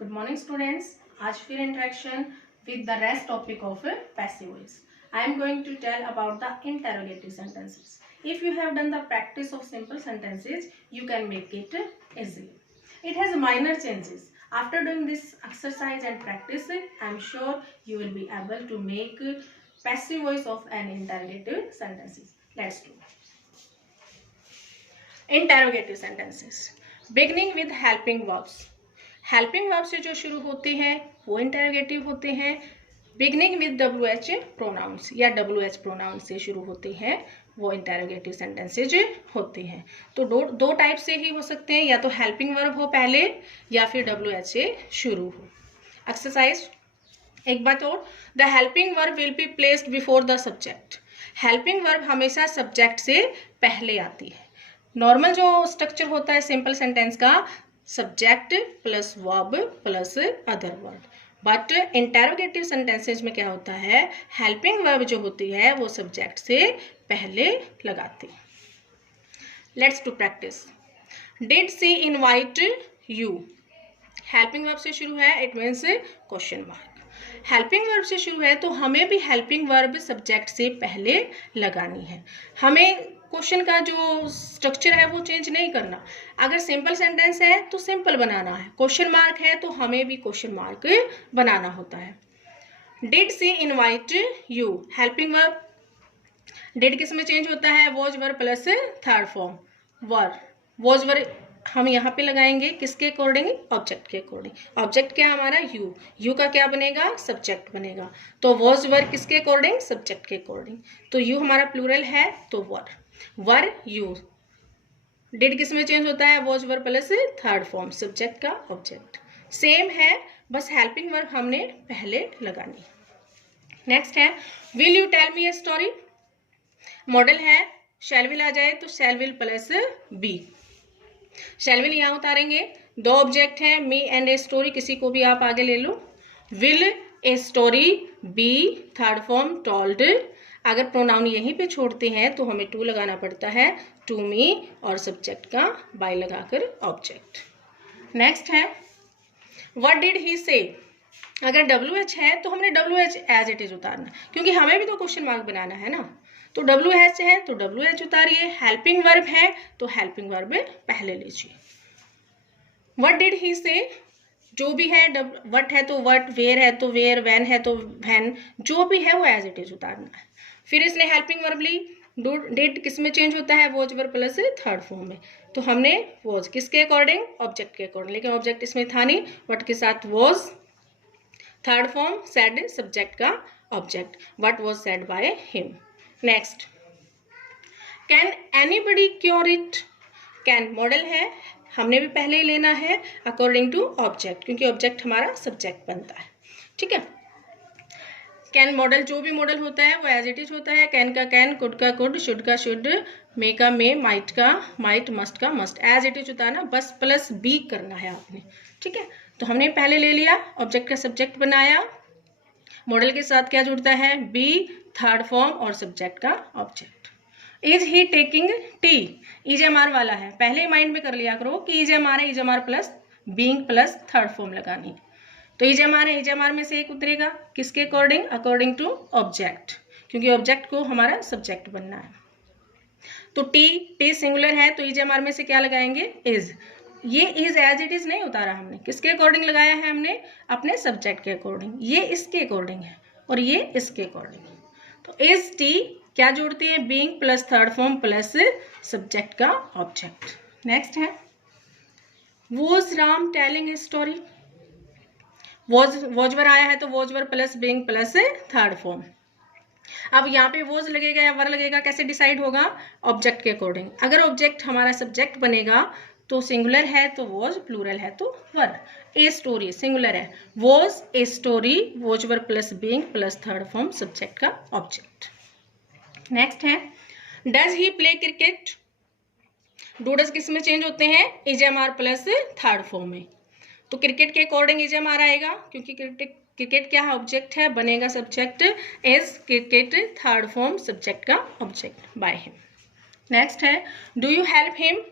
Good morning students. आज फिर interaction with the rest topic of passive voice. I am going to tell about the interrogative sentences. If you have done the practice of simple sentences, you can make it easily. It has minor changes. After doing this exercise and practice, I am sure you will be able to make passive voice of an interrogative sentences. Let's do. Interrogative sentences. Beginning with helping verbs. Helping verb से जो शुरू होते हैं वो interrogative होते हैं. Beginning with WH pronounce या WH pronounce से शुरू होते हैं वो इंटरोगेटिव सेंटेंसेज होते हैं. तो दो टाइप से ही हो सकते हैं, या तो हेल्पिंग वर्ब हो पहले या फिर WH से शुरू हो. एक्सरसाइज एक बात और, the helping verb will be placed before the subject. Helping verb हमेशा सब्जेक्ट से पहले आती है. नॉर्मल जो स्ट्रक्चर होता है सिंपल सेंटेंस का, subject plus verb plus other word. But interrogative sentences में क्या होता है, हेल्पिंग वर्ब जो होती है वो सब्जेक्ट से पहले लगाते. Let's to practice. Did she invite you. Helping verb से शुरू है, it means question mark. Helping verb से शुरू है तो हमें भी हेल्पिंग वर्ब सब्जेक्ट से पहले लगानी है. हमें क्वेश्चन का जो स्ट्रक्चर है वो चेंज नहीं करना. अगर सिंपल सेंटेंस है तो सिंपल बनाना है, क्वेश्चन मार्क है तो हमें भी क्वेश्चन मार्क बनाना होता है. Did she invite you. Helping verb did किस में चेंज होता है, was verb plus third form verb. Was verb हम यहाँ पे लगाएंगे किसके अकॉर्डिंग, ऑब्जेक्ट के अकॉर्डिंग. ऑब्जेक्ट क्या हमारा यू, यू का क्या बनेगा, सब्जेक्ट बनेगा. तो वॉज वर्ब किसके अकॉर्डिंग, सब्जेक्ट के अकॉर्डिंग. तो यू हमारा प्लूरल है तो वर, वर यू. डिड किस में चेंज होता है, was verb plus third form subject का ऑब्जेक्ट. सेम है, बस हेल्पिंग वर्ब हमने पहले लगानी. नेक्स्ट है will you tell me a story. Modal है शैल विल आ जाए तो shall will plus be. Shall will यहाँ उतारेंगे, दो ऑब्जेक्ट हैं मी एंड ए स्टोरी, किसी को भी आप आगे ले लो. Will a story be third form told. अगर प्रोनाउन यहीं पे छोड़ते हैं तो हमें टू लगाना पड़ता है, टू मी, और सब्जेक्ट का बाय लगाकर ऑब्जेक्ट. नेक्स्ट है व्हाट डिड ही से. अगर WH है तो हमने WH एज इट इज उतारना, क्योंकि हमें भी तो क्वेश्चन मार्क बनाना है ना. तो WH है तो WH उतारिए. हेल्पिंग वर्ब है तो हेल्पिंग वर्ब पहले लीजिए. व्हाट डिड ही से, जो भी है, वट है तो वट, वेयर है तो वेयर, वैन है तो वैन, जो भी है वो एज इट इज उतारना है. फिर इसने हेल्पिंग वर्ब ली. डिड किस में चेंज होता है, was verb plus third form में. तो हमने वॉज किसके अकॉर्डिंग, ऑब्जेक्ट के अकॉर्डिंग, लेकिन ऑब्जेक्ट इसमें था नहीं. वट के साथ was third form, said subject का object, what was said by him. Next can anybody cure it. Can modal है, हमने भी पहले ही लेना है अकॉर्डिंग टू ऑब्जेक्ट, क्योंकि ऑब्जेक्ट हमारा सब्जेक्ट बनता है. ठीक है. कैन मॉडल, जो भी मॉडल होता है वो एज इट इज होता है. कैन का कैन, कुड का कुड, शुड का शुड, मे का मे, माइट का माइट, मस्ट का मस्ट, एज इट इज उतारना, बस प्लस बी करना है आपने. ठीक है. तो हमने पहले ले लिया, ऑब्जेक्ट का सब्जेक्ट बनाया. मॉडल के साथ क्या जुड़ता है, बी थर्ड फॉर्म और सब्जेक्ट का object. Is he taking tea. EJMR वाला है, पहले ही माइंड में कर लिया करो कि EJMR है, EJMR plus being plus third form लगानी है. तो EJMR है, EJMR में से एक उतरेगा किसके अकॉर्डिंग, अकॉर्डिंग टू ऑब्जेक्ट, क्योंकि ऑब्जेक्ट को हमारा सब्जेक्ट बनना है. तो टी सिंगुलर है तो EJMR में से क्या लगाएंगे, इज. ये इज एज इट इज नहीं उतारा हमने, किसके अकॉर्डिंग लगाया है हमने, अपने सब्जेक्ट के अकॉर्डिंग. ये इसके अकॉर्डिंग है और ये इसके अकॉर्डिंग. तो इज टी क्या जोड़ते हैं, being plus third form plus subject का ऑब्जेक्ट. नेक्स्ट है was Ram telling a story. Was were आया है तो was were plus being plus third form. अब यहाँ पे वॉज लगेगा या वर लगेगा, कैसे डिसाइड होगा, ऑब्जेक्ट के अकॉर्डिंग. अगर ऑब्जेक्ट हमारा सब्जेक्ट बनेगा तो सिंगुलर है तो वॉज, प्लूरल है तो वर. ए स्टोरी सिंगुलर है, was a story, was were plus being plus third form subject का ऑब्जेक्ट. नेक्स्ट है does he play cricket. Do does किस में चेंज होते हैं, EJMR प्लस थर्ड फॉर्म में. तो क्रिकेट के अकॉर्डिंग EJMR आएगा, क्योंकि क्रिकेट क्या है, ऑब्जेक्ट है, बनेगा subject. Is cricket third form subject का ऑब्जेक्ट बाय हिम. नेक्स्ट है do you help him.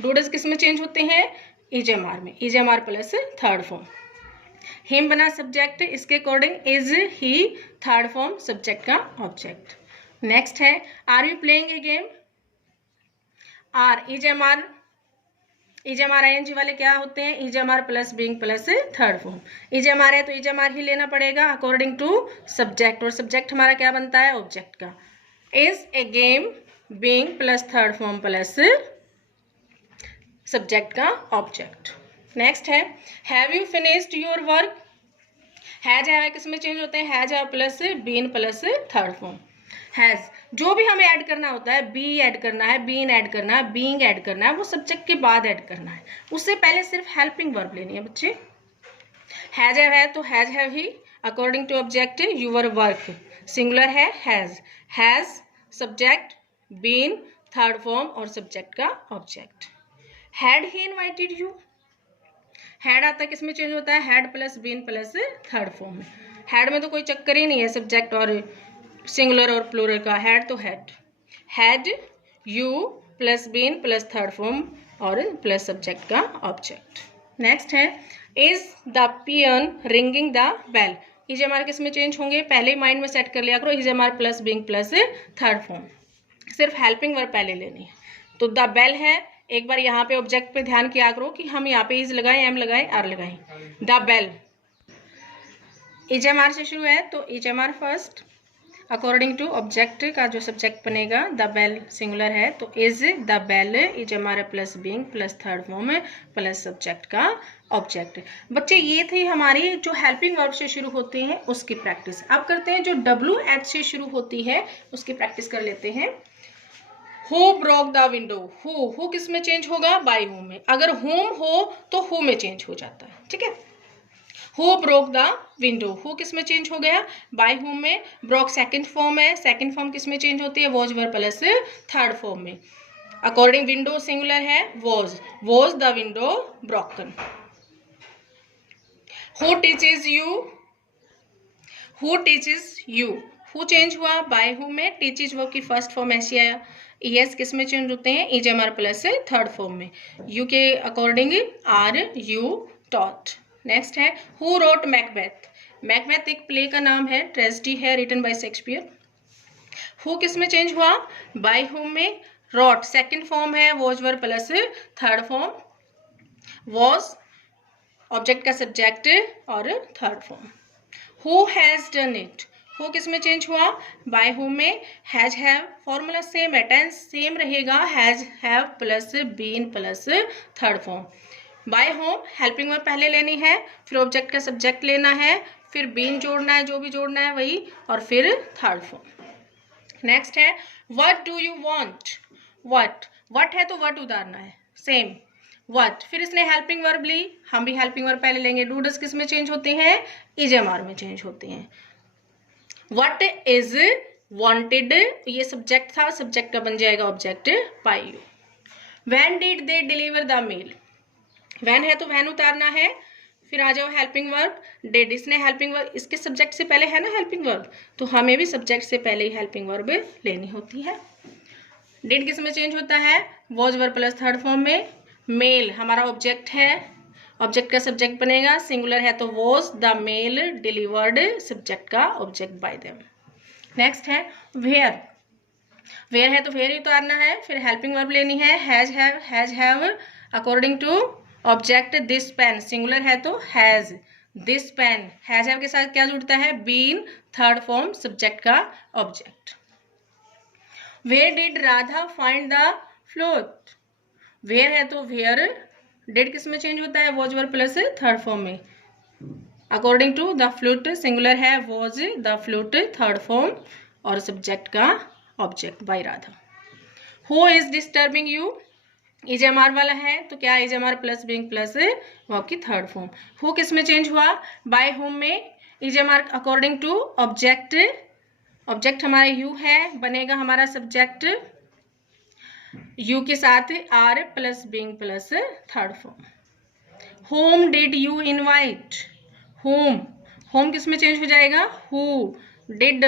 Do does किस में चेंज होते हैं, इज एम आर में, is am are plus third form. Him बना सब्जेक्ट, इसके according is he third form subject का ऑब्जेक्ट। नेक्स्ट है are you playing a game. Are is am are I N G वाले क्या होते हैं, is am are plus being plus third form. Is am are है तो is am are ही लेना पड़ेगा अकॉर्डिंग टू सब्जेक्ट, और सब्जेक्ट हमारा क्या बनता है, ऑब्जेक्ट का। Is a game being plus third form plus subject का ऑब्जेक्ट। नेक्स्ट है have you finished your work. Has है किस में चेंज होते हैं, हैज है plus been plus third form. Has जो भी हमें ऐड करना होता है, बी ऐड करना है, बीन ऐड करना है, बीइंग ऐड करना है, वो सब्जेक्ट के बाद ऐड करना है, उससे पहले सिर्फ हेल्पिंग वर्ब लेनी है बच्चे। हैज है तो has have he according to object your work, singular है has subject, been third form और सब्जेक्ट का object. Had he invited you. Had आता है किसमें चेंज होता है, had plus been plus third form में। हैड में तो कोई चक्कर ही नहीं है सब्जेक्ट और सिंगुलर और प्लूरल का, हैड तो had you plus been plus third form और प्लस सब्जेक्ट का ऑब्जेक्ट। नेक्स्ट है is the peon ringing the bell. Is am are किस में चेंज होंगे, पहले ही माइंड में सेट कर लिया करो, is am are plus being plus third form, सिर्फ हेल्पिंग वर्ब पहले लेनी है। तो द बेल है, एक बार यहाँ पे ऑब्जेक्ट पे ध्यान किया करो कि हम यहाँ पे इज लगाएं, एम लगाएं, आर लगाएं। The bell is am are से शुरू है तो is am are first according to object का जो सब्जेक्ट बनेगा। द बेल सिंगुलर है तो is the bell is am are plus being plus third form plus subject का ऑब्जेक्ट। बच्चे ये थी हमारी जो हेल्पिंग वर्ब से शुरू होते हैं उसकी प्रैक्टिस। अब करते हैं जो WH से शुरू होती है उसकी प्रैक्टिस कर लेते हैं। Who broke the window. Who किस में चेंज होगा, बाय हूम में। अगर होम हो तो हु में चेंज हो जाता है, ठीक है। Who broke the window, who किस में चेंज हो गया, बाय हूम में। ब्रोक सेकंड फॉर्म है, सेकंड फॉर्म किस में चेंज होती है, was were plus third form में। अकॉर्डिंग विंडो सिंगुलर है, was the window broken. Who teaches you, who teaches you, who change हुआ बाय हूम में, टीचेज वर्ब की फर्स्ट फॉर्म ऐसी आया। ES किस में चेंज होते हैं, is am are plus third form में। यू के according are you taught. Next है हु रोट मैकबेथ। मैकबेथ एक प्ले का नाम है, ट्रेजेडी है, रिटन बाय शेक्सपियर। हु किस में चेंज हुआ, बाय हूम में। रोट सेकंड फॉर्म है, was were plus third form. Was object का सब्जेक्ट और third form. Who has done it, who किस में चेंज हुआ, बाय हूम में। हैज हैव फॉर्मूला सेम है, टेंस सेम रहेगा, has have plus been plus third form. By whom helping verb पहले लेनी है, फिर ऑब्जेक्ट का सब्जेक्ट लेना है, फिर बीन जोड़ना है, जो भी जोड़ना है वही, और फिर थर्ड फॉर्म। नेक्स्ट है what do you want. What है तो व्हाट उतारना है, सेम व्हाट। फिर इसने हेल्पिंग वर्ब ली, हम भी हेल्पिंग वर्ब पहले लेंगे। डू डज किस में चेंज होते हैं, इज एम आर में चेंज होते हैं। व्हाट इज वांटेड, ये सब्जेक्ट था, सब्जेक्ट का बन जाएगा object by you. When did they deliver the mail. When है तो व्हेन उतारना है, फिर आ जाओ हेल्पिंग वर्ब। डिड, इसने हेल्पिंग वर्ब, इसके सब्जेक्ट से पहले है ना हेल्पिंग वर्ब, तो हमें भी सब्जेक्ट से पहले ही हेल्पिंग वर्ब लेनी होती है। डिड किस में चेंज होता है, was verb plus third form में। मेल हमारा ऑब्जेक्ट है, ऑब्जेक्ट का सब्जेक्ट बनेगा, सिंगुलर है तो was the mail delivered, subject का ऑब्जेक्ट बाय देम। नेक्स्ट है वेयर। वेयर है तो वेयर ही उतारना है, फिर हेल्पिंग वर्ब लेनी है। Has have according to object this pen, singular है तो has this pen. Has have के साथ क्या जुड़ता है, बीन थर्ड फॉर्म सब्जेक्ट का object. Where did Radha find the flute. Where है तो वेयर, डिड किस में चेंज होता है, was verb plus third form में। According to the flute singular है, was the flute third form और सब्जेक्ट का object by Radha. Who is disturbing you, is am are वाला है तो क्या, is am are plus being plus verb की third form. Who किस में चेंज हुआ, बाय होम में। Is am are according to object, object हमारा यू है, बनेगा हमारा सब्जेक्ट यू के साथ are plus being plus third form. Whom did you invite. Whom, whom किस में चेंज हो जाएगा, who. Did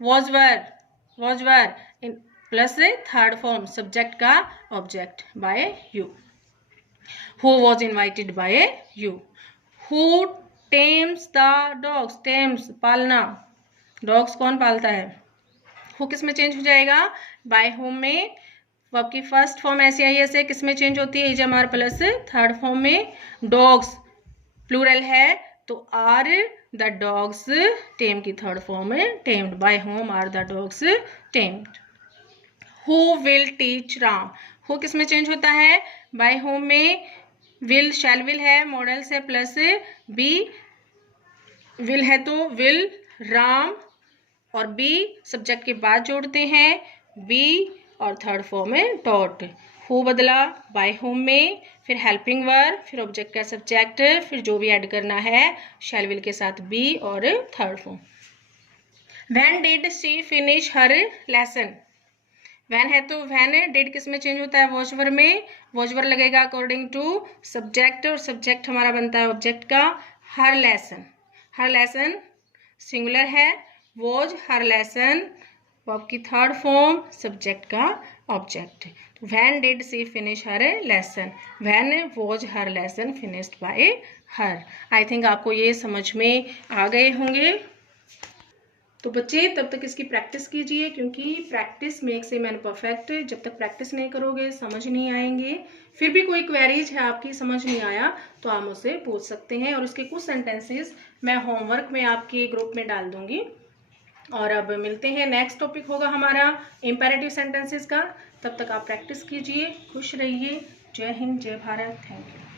was were plus third form subject का object by you. Who was invited by you. Who tames the dogs, tames पालना, dogs कौन पालता है। Who किस में चेंज हो जाएगा, बाय होम में। वर्ब की फर्स्ट फॉर्म ऐसे आई ऐसे किस में चेंज होती है, is am are plus third form में। डॉग्स प्लूरल है तो आर द डॉग्स टेम की थर्ड फॉर्म है tamed, by whom are the dogs tamed. Who will teach Ram, who किस में चेंज होता है, बाय होम में। विल शैल विल है मॉडल से प्लस बी, विल है तो विल राम और बी सब्जेक्ट के बाद जोड़ते हैं बी और थर्ड फॉर्म है डॉट। हु बदला बाय होम में, फिर हेल्पिंग वर्ब, फिर ऑब्जेक्ट का सब्जेक्ट, फिर जो भी ऐड करना है शैल विल के साथ बी और third form. When did she finish her lesson, when है तो व्हेन, डिड किस में चेंज होता है, वॉज वर्ब में। वॉज वर्ब लगेगा अकॉर्डिंग टू सब्जेक्ट और सब्जेक्ट हमारा बनता है ऑब्जेक्ट का। हर लेसन, हर लेसन सिंगुलर है, वॉज हर लेसन वर्ब की थर्ड फॉर्म सब्जेक्ट का object. When did she finish her lesson, when was her lesson finished bye her. I think आपको ये समझ में आ गए होंगे। तो बच्चे तब तक इसकी प्रैक्टिस कीजिए, क्योंकि practice makes a man perfect. जब तक प्रैक्टिस नहीं करोगे समझ नहीं आएंगे। फिर भी कोई क्वेरीज है आपकी समझ नहीं आया तो आप मुझसे पूछ सकते हैं, और इसके कुछ सेंटेंसेस मैं होमवर्क में आपके ग्रुप में डाल दूंगी। और अब मिलते हैं, नेक्स्ट टॉपिक होगा हमारा इंपेरेटिव सेंटेंसेस का। तब तक आप प्रैक्टिस कीजिए, खुश रहिए। जय हिंद, जय भारत, थैंक यू।